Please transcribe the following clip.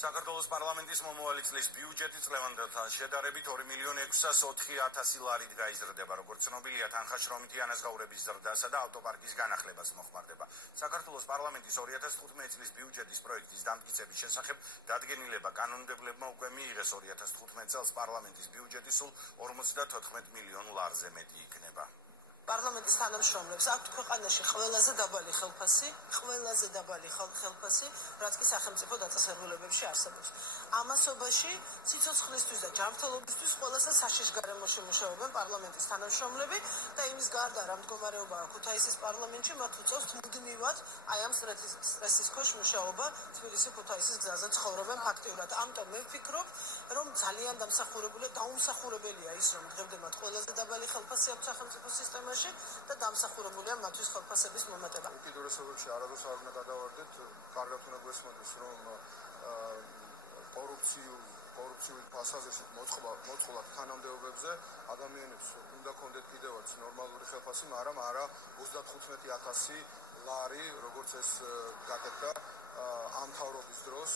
საქართველოს პარლამენტის მომავალი წლის ბიუჯეტი წლევანდელთან შედარებით 2.604.000 ლარით გაიზრდება. როგორც ცნობილია, თანხაშრომითი ანაზღაურების ზრდასა და ავტოპარკის განახლებას მოხმარდება. საქართველოს პარლამენტის 2015 წლის ბიუჯეტის პროექტის დამტკიცების შესახებ დადგენილება კანონმდებლებმა უკვე მიიღეს. 2015 წელს პარლამენტის ბიუჯეტი სულ 54 მილიონ ლარზე მეტი იქნება. პარლამენტის თანამშრომლებს აქვთ ქვეყანაში ყველაზე დაბალი ხელფასი, რაც კი სახელმწიფო დაწესებულებებში არსებობს. ამასობაში სიცოცხლისთვის და ჯანმრთელობისთვის ყველაზე საშიშ გარემოში მუშაობენ პარლამენტის თანამშრომლები და იმის გარდა, რა მდგომარეობაა ქუთაისის პარლამენტში, მათ უწევთ მუდმივად აი ამ სტრესის ქვეშ მუშაობა თბილისი-ქუთაისის გზაზე ცხოვრობენ ფაქტიურად. ამიტომ მე ვფიქრობ, რომ ძალიან დაუმსახურებელია ის, რომ დღემდე მათ ყველაზე დაბალი ხელფასი აქვს სახელმწიფო სისტემაში და დამსახურებულია მათთვის ხელფასების მომატება. უკიდურესობებში არასდროს არ უნდა გადავარდეთ, კარგად უნდა გვესმოდეს, რომ კორუფციულ ფასაზეში მოწყობილ თანამდებობებზე ადამიანებს უნდა კონდეთ კიდევაც ნორმალური ხელფასი, მაგრამ არა 35,000 ლარი, როგორც ეს გაკეთდა ამ მთავრობის დროს.